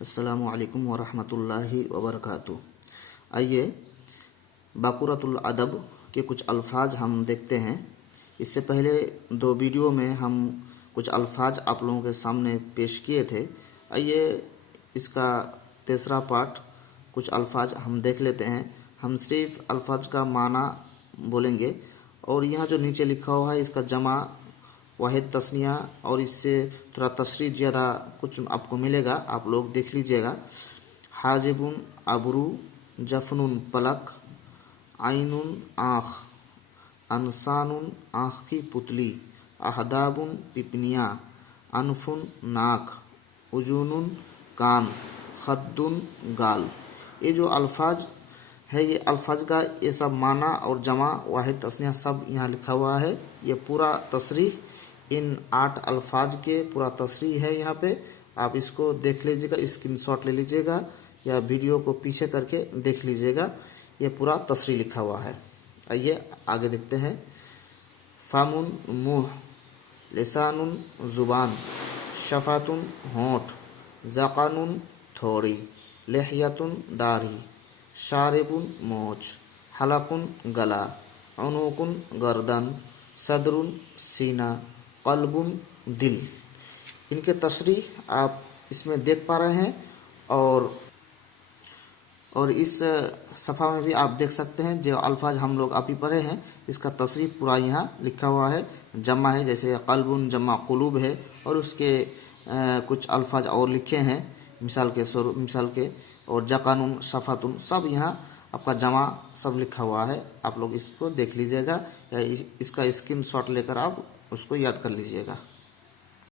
अस्सलामु अलैकुम वरहमतुल्लाहि वबरकातुह। आइए बाकुरतुल अदब के कुछ अल्फाज हम देखते हैं। इससे पहले दो वीडियो में हम कुछ अल्फाज आप लोगों के सामने पेश किए थे। आइए इसका तीसरा पार्ट कुछ अल्फाज हम देख लेते हैं। हम सिर्फ अल्फाज का माना बोलेंगे और यहाँ जो नीचे लिखा हुआ है इसका जमा वाहिद तस्निया और इससे थोड़ा तशरीह ज़्यादा कुछ आपको मिलेगा, आप लोग देख लीजिएगा। हाजिबुन अबरू, जफनुन पलक, आइनुन आँख, अनसानुन आँख की पुतली, अहदाबुन पिपनिया, अनफुन नाक, उजूनुन कान, खद्दुन गाल। ये जो अल्फाज है ये अल्फाज का ये सब माना और जमा वाहिद तस्निया सब यहाँ लिखा हुआ है। ये पूरा तशरीह इन 8 अल्फाज के पूरा तशरीह है। यहाँ पे आप इसको देख लीजिएगा, स्क्रीनशॉट ले लीजिएगा या वीडियो को पीछे करके देख लीजिएगा। ये पूरा तशरीह लिखा हुआ है। आइए आगे देखते हैं। फामुन मुँह, लिसानुन जुबान, शफातुन होंठ, ज़क़ानुन थोड़ी, लहयतुन दाढ़ी, शारिबुन मोछ, हलकुन गला, उनुकुन गर्दन, सदरुन सीना, कल्बुन दिल। इनके तशरीह आप इसमें देख पा रहे हैं और इस सफ़ा में भी आप देख सकते हैं जो अल्फाज हम लोग अभी पढ़े हैं इसका तशरीह पूरा यहाँ लिखा हुआ है। जमा है जैसे कल्बुन जमा कुलूब है और उसके कुछ अल्फाज और लिखे हैं मिसाल के और जकानुन शफातुन सब यहाँ आपका जमा सब लिखा हुआ है। आप लोग इसको देख लीजिएगा या इसका स्क्रीनशॉट लेकर आप उसको याद कर लीजिएगा।